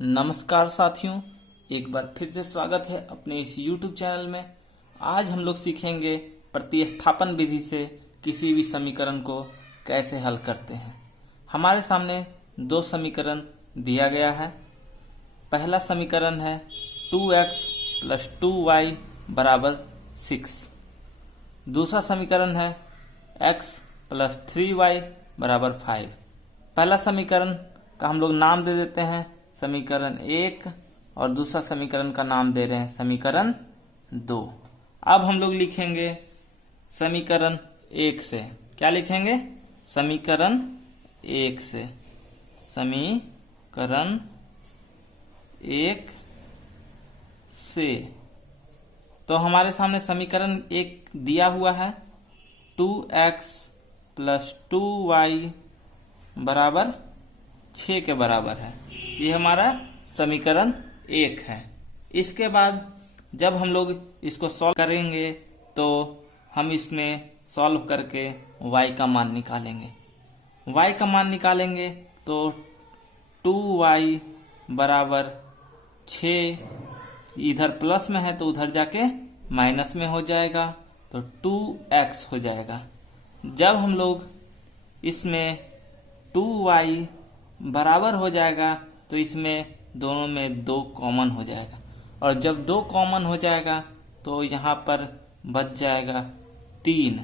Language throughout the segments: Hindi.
नमस्कार साथियों, एक बार फिर से स्वागत है अपने इस YouTube चैनल में। आज हम लोग सीखेंगे प्रतिस्थापन विधि से किसी भी समीकरण को कैसे हल करते हैं। हमारे सामने दो समीकरण दिया गया है। पहला समीकरण है 2x + 2y = 6। दूसरा समीकरण है x + 3y = 5। पहला समीकरण का हम लोग नाम दे देते हैं समीकरण 1 और दूसरा समीकरण का नाम दे रहे हैं समीकरण 2। अब हम लोग लिखेंगे समीकरण 1 से। क्या लिखेंगे? समीकरण 1 से। समीकरण 1 से तो हमारे सामने समीकरण 1 दिया हुआ है 2x + 2y = 6 के बराबर है। ये हमारा समीकरण 1 है। इसके बाद जब हम लोग इसको सॉल्व करेंगे तो हम इसमें सॉल्व करके y का मान निकालेंगे। y का मान निकालेंगे तो 2y = 6, इधर प्लस में है तो उधर जाके माइनस में हो जाएगा तो 2x हो जाएगा। जब हम लोग इसमें 2y बराबर हो जाएगा तो इसमें दोनों में 2 कॉमन हो जाएगा और जब 2 कॉमन हो जाएगा तो यहाँ पर बच जाएगा 3।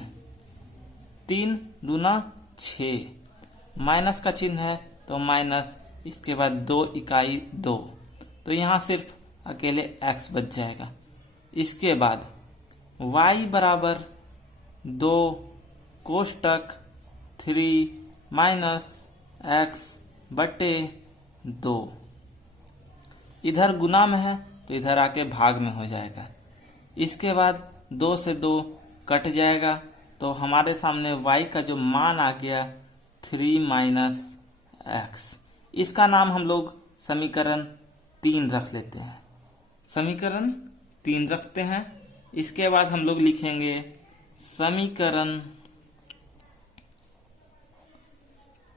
3 दूना 6, माइनस का चिन्ह है तो माइनस, इसके बाद 2 इकाई 2, तो यहाँ सिर्फ अकेले x बच जाएगा। इसके बाद y = 2 कोष्टक 3 - x बटे 2। इधर गुना में है तो इधर आके भाग में हो जाएगा। इसके बाद 2 से 2 कट जाएगा तो हमारे सामने y का जो मान आ गया 3 - x। इसका नाम हम लोग समीकरण 3 रख लेते हैं। समीकरण 3 रखते हैं। इसके बाद हम लोग लिखेंगे समीकरण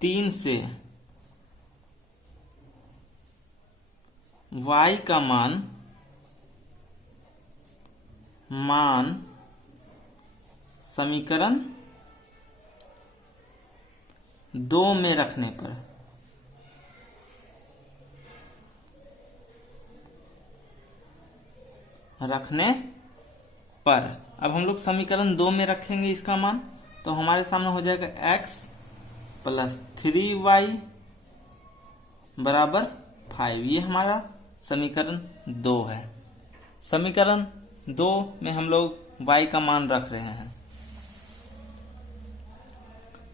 3 से y का मान समीकरण 2 में रखने पर अब हम लोग समीकरण 2 में रखेंगे इसका मान, तो हमारे सामने हो जाएगा x + 3y = 5। ये हमारा समीकरण 2 है। समीकरण 2 में हम लोग y का मान रख रहे हैं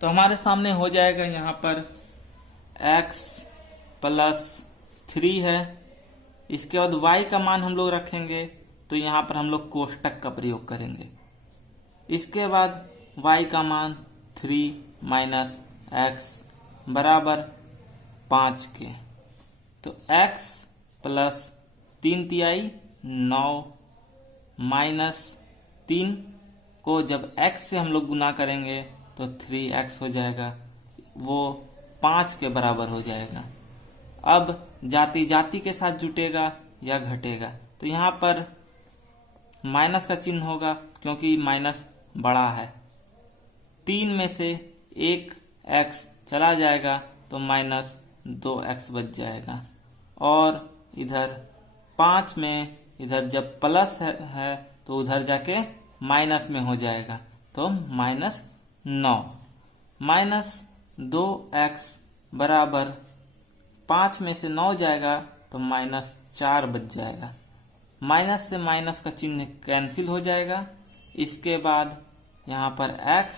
तो हमारे सामने हो जाएगा यहाँ पर x + 3 है। इसके बाद y का मान हम लोग रखेंगे तो यहाँ पर हम लोग कोष्टक का प्रयोग करेंगे। इसके बाद y का मान 3 - x = 5 के, तो x + 3 तिहाई 9 - 3 को जब x से हम लोग गुना करेंगे तो 3x हो जाएगा, वो 5 के बराबर हो जाएगा। अब जाति जाति के साथ जुटेगा या घटेगा तो यहाँ पर माइनस का चिन्ह होगा क्योंकि माइनस बड़ा है। 3 में से 1 x चला जाएगा तो -2x बच जाएगा और इधर 5 में इधर जब प्लस है तो उधर जाके माइनस में हो जाएगा तो -9 -2x = 5 में से 9 जाएगा तो -4 बच जाएगा। माइनस से माइनस का चिन्ह कैंसिल हो जाएगा। इसके बाद यहाँ पर x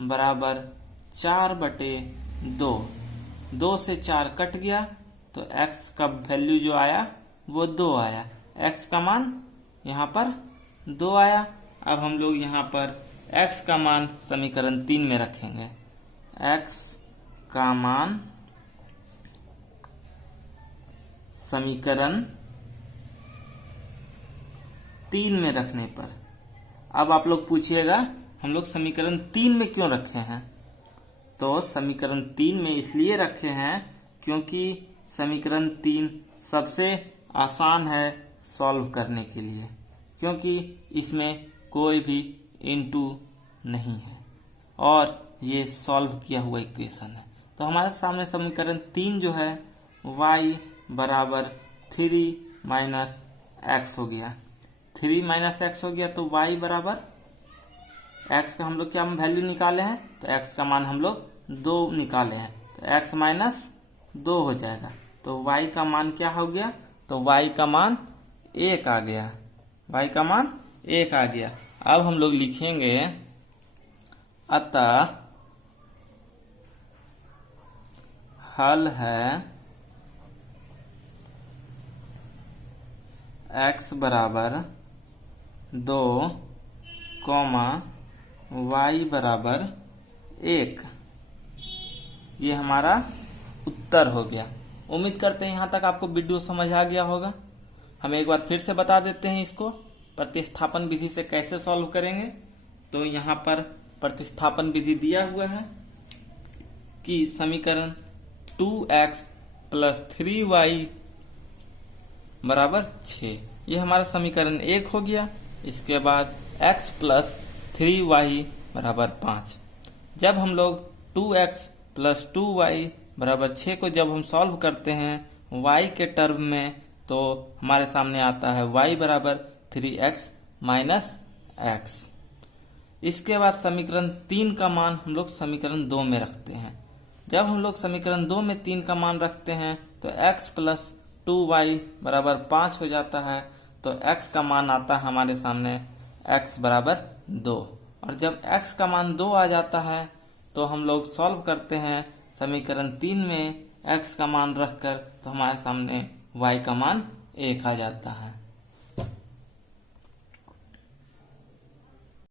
= 4/2, 2 से 4 कट गया तो x का वैल्यू जो आया वो 2 आया। x का मान यहाँ पर 2 आया। अब हम लोग यहाँ पर x का मान समीकरण 3 में रखेंगे। x का मान समीकरण 3 में रखने पर, अब आप लोग पूछिएगा हम लोग समीकरण 3 में क्यों रखे हैं, तो समीकरण 3 में इसलिए रखे हैं क्योंकि समीकरण 3 सबसे आसान है सॉल्व करने के लिए, क्योंकि इसमें कोई भी इनटू नहीं है और ये सॉल्व किया हुआ इक्वेशन है। तो हमारे सामने समीकरण 3 जो है y बराबर 3 माइनस एक्स हो गया। 3 माइनस एक्स हो गया तो y बराबर x का हम लोग क्या वैल्यू निकाले हैं, तो x का मान हम लोग 2 निकाले हैं, तो x माइनस 2 हो जाएगा। तो y का मान क्या हो गया, तो y का मान 1 आ गया। y का मान 1 आ गया। अब हम लोग लिखेंगे अतः हल है x बराबर 2, y बराबर 1। ये हमारा उत्तर हो गया। उम्मीद करते हैं यहाँ तक आपको वीडियो समझ आ गया होगा। हम एक बार फिर से बता देते हैं इसको प्रतिस्थापन विधि से कैसे सॉल्व करेंगे। तो यहाँ पर प्रतिस्थापन विधि दिया हुआ है कि समीकरण 2x प्लस 3y बराबर 6, ये हमारा समीकरण 1 हो गया। इसके बाद x प्लस 3y बराबर 5। जब हम लोग 2x प्लस 2y बराबर 6 को जब हम सॉल्व करते हैं y के टर्म में, तो हमारे सामने आता है y बराबर 3x माइनस x। इसके बाद समीकरण 3 का मान हम लोग समीकरण 2 में रखते हैं। जब हम लोग समीकरण 2 में 3 का मान रखते हैं तो x प्लस 2y बराबर 5 हो जाता है। तो x का मान आता है हमारे सामने x बराबर 2। और जब x का मान 2 आ जाता है तो हम लोग सॉल्व करते हैं समीकरण 3 में x का मान रखकर, तो हमारे सामने y का मान 1 आ जाता है।